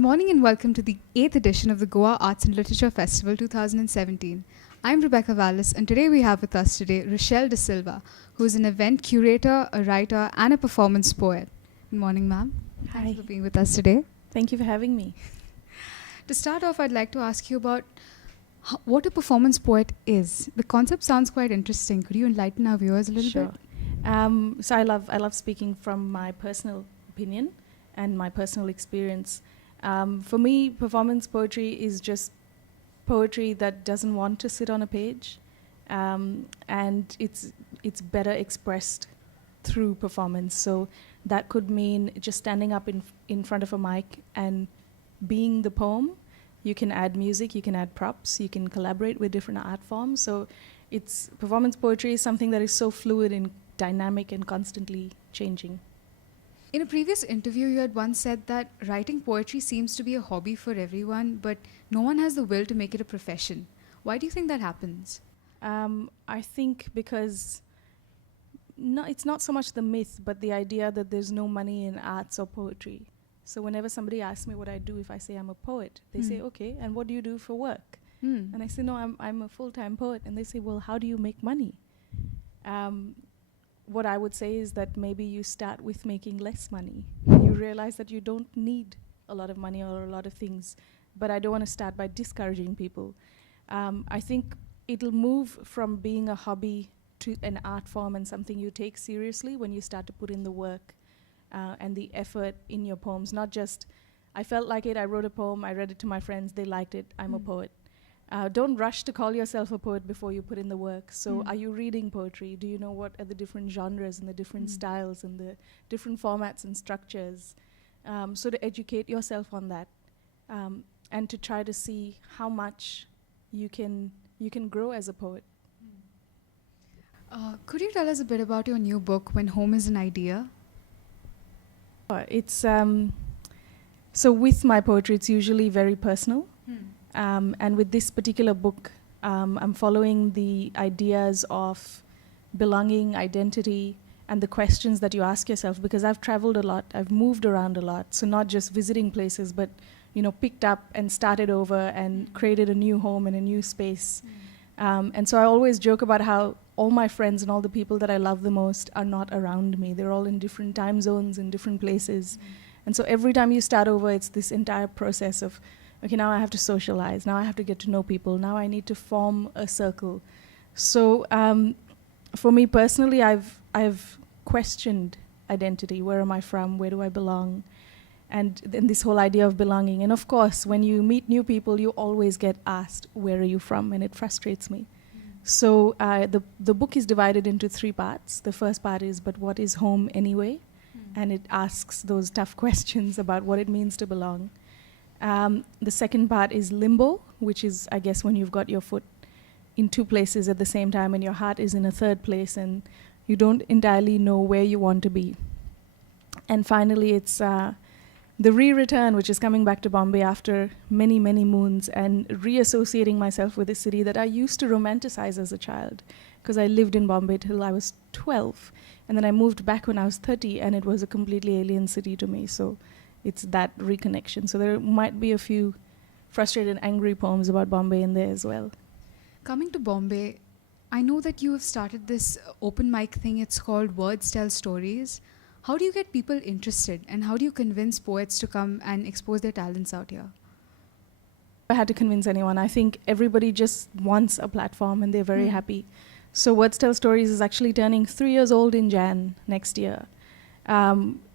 morning and welcome to the 8th edition of the Goa Arts and Literature Festival 2017. I'm Rebecca Vallis, and today we have with us Rochelle D'silva, who is an event curator, a writer, and a performance poet. Good morning, ma'am. Hi. Thanks for being with us today. Thank you for having me. To start off, I'd like to ask you about what a performance poet is. The concept sounds quite interesting. Could you enlighten our viewers a little bit? So I love speaking from my personal opinion and my personal experience. For me, performance poetry is just poetry that doesn't want to sit on a page, and it's better expressed through performance. So that could mean just standing up in front of a mic and being the poem. You can add music, you can add props, you can collaborate with different art forms. So performance poetry is something that is so fluid and dynamic and constantly changing. In a previous interview, you had once said that writing poetry seems to be a hobby for everyone, but no one has the will to make it a profession. Why do you think that happens? I think because it's not so much the myth, but the idea that there's no money in arts or poetry. So whenever somebody asks me what I do, if I say I'm a poet, they say, okay, and what do you do for work? And I say, no, I'm a full-time poet. And they say, well, how do you make money? What I would say is that maybe you start with making less money. You realize that you don't need a lot of money or a lot of things. But I don't want to start by discouraging people. I think it'll move from being a hobby to an art form and something you take seriously when you start to put in the work and the effort in your poems. Not just, I felt like it, I wrote a poem, I read it to my friends, they liked it, I'm a poet. Don't rush to call yourself a poet before you put in the work. So are you reading poetry? Do you know what are the different genres and the different styles and the different formats and structures? So to educate yourself on that and to try to see how much you can grow as a poet. Could you tell us a bit about your new book, When Home is an Idea? It's so with my poetry, it's usually very personal. And with this particular book, I'm following the ideas of belonging, identity, and the questions that you ask yourself, because I've traveled a lot, I've moved around a lot. So not just visiting places, but picked up and started over and created a new home and a new space. And so I always joke about how all my friends and all the people that I love the most are not around me. They're all in different time zones, in different places. And so every time you start over, it's this entire process of, okay, now I have to socialize, now I have to get to know people, now I need to form a circle. So for me personally, I've questioned identity. Where am I from? Where do I belong? And then this whole idea of belonging. And of course, when you meet new people, you always get asked, where are you from? And it frustrates me. So the book is divided into 3 parts. The first part is, but what is home anyway? And it asks those tough questions about what it means to belong. The second part is limbo, which is, I guess, when you've got your foot in 2 places at the same time and your heart is in a 3rd place and you don't entirely know where you want to be. And finally, it's the re-return, which is coming back to Bombay after many, many moons and reassociating myself with a city that I used to romanticize as a child, because I lived in Bombay till I was 12. And then I moved back when I was 30, and it was a completely alien city to me. So it's that reconnection. So there might be a few frustrated, angry poems about Bombay in there as well. Coming to Bombay, I know that you have started this open mic thing. It's called Words Tell Stories. How do you get people interested, and how do you convince poets to come and expose their talents out here? I had to convince anyone. I think everybody just wants a platform and they're very happy. So Words Tell Stories is actually turning 3 years old in Jan next year.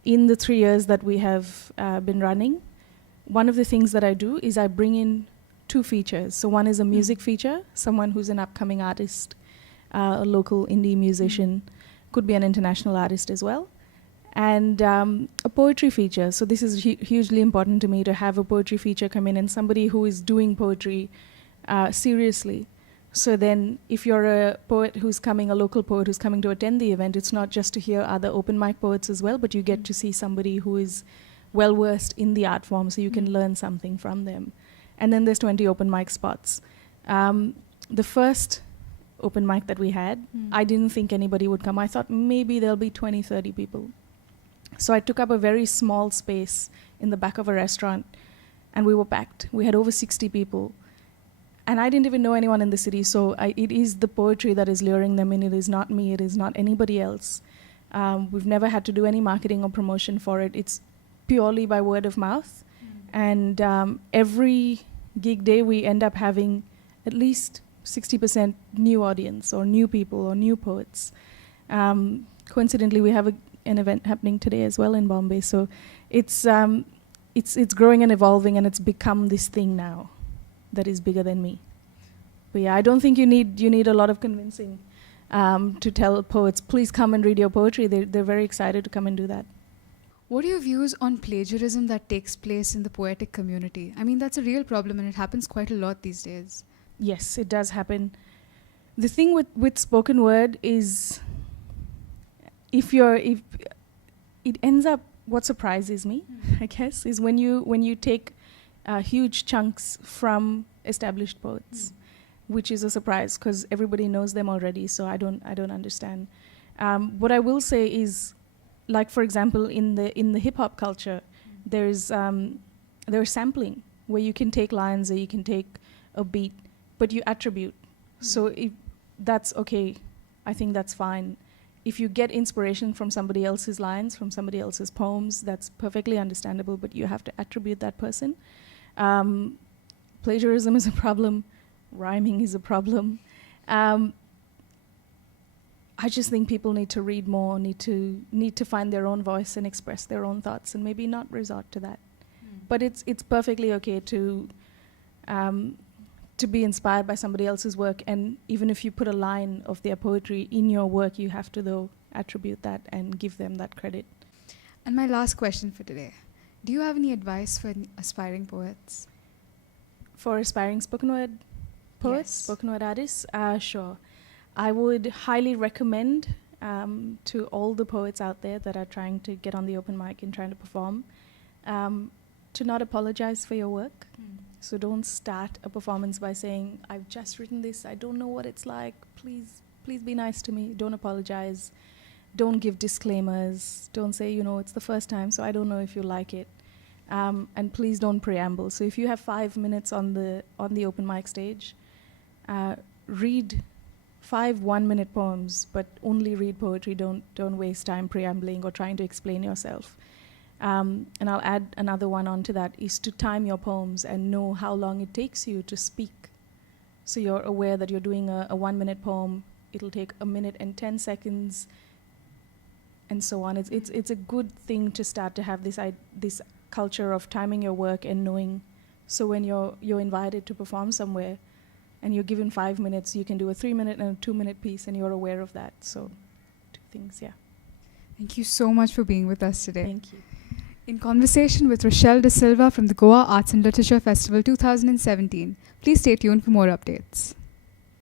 In the 3 years that we have been running, one of the things that I do is I bring in 2 features. So one is a music feature, someone who's an upcoming artist, a local indie musician, could be an international artist as well, and a poetry feature. So this is hugely important to me, to have a poetry feature come in and somebody who is doing poetry seriously. So then if you're a poet who's coming, a local poet who's coming to attend the event, it's not just to hear other open mic poets as well, but you get to see somebody who is well-versed in the art form, so you can learn something from them. And then there's 20 open mic spots. The first open mic that we had, I didn't think anybody would come. I thought maybe there'll be 20, 30 people. So I took up a very small space in the back of a restaurant and we were packed. We had over 60 people. And I didn't even know anyone in the city, so it is the poetry that is luring them in. It is not me, it is not anybody else. We've never had to do any marketing or promotion for it. It's purely by word of mouth. And every gig day, we end up having at least 60% new audience, or new people, or new poets. Coincidentally, we have an event happening today as well in Bombay. So it's growing and evolving, and it's become this thing now that is bigger than me. But yeah, I don't think you need a lot of convincing to tell poets, please come and read your poetry. They're very excited to come and do that. What are your views on plagiarism that takes place in the poetic community? I mean, that's a real problem, and it happens quite a lot these days. Yes, it does happen. The thing with spoken word is, if it ends up, what surprises me, I guess, is when you take huge chunks from established poets, which is a surprise because everybody knows them already. So I don't understand. What I will say is, like for example, in the hip hop culture, there's sampling where you can take lines or you can take a beat, but you attribute. So if that's okay, I think that's fine. If you get inspiration from somebody else's lines, from somebody else's poems, that's perfectly understandable, but you have to attribute that person. Plagiarism is a problem. Rhyming is a problem. I just think people need to read more, need to find their own voice and express their own thoughts, and maybe not resort to that. But it's perfectly okay to be inspired by somebody else's work, and even if you put a line of their poetry in your work, you have to, though, attribute that and give them that credit. And my last question for today. Do you have any advice for aspiring poets? For aspiring spoken word poets, Yes. spoken word artists? Sure. I would highly recommend to all the poets out there that are trying to get on the open mic and trying to perform, to not apologize for your work. So don't start a performance by saying, I've just written this, I don't know what it's like, please be nice to me. Don't apologize. Don't give disclaimers. Don't say, it's the first time, so I don't know if you like it. And please don't preamble. So if you have 5 minutes on the open mic stage, read 5 one-minute poems, but only read poetry. Don't waste time preambling or trying to explain yourself. And I'll add another one onto that, is to time your poems and know how long it takes you to speak. So you're aware that you're doing a 1-minute poem, it'll take 1 minute and 10 seconds, and so on. It's a good thing to start to have this culture of timing your work and knowing. So when you're invited to perform somewhere and you're given 5 minutes, you can do a 3-minute and a 2-minute piece, and you're aware of that. So 2 things, yeah. Thank you so much for being with us today. Thank you. In conversation with Rochelle D'silva from the Goa Arts and Literature Festival 2017. Please stay tuned for more updates.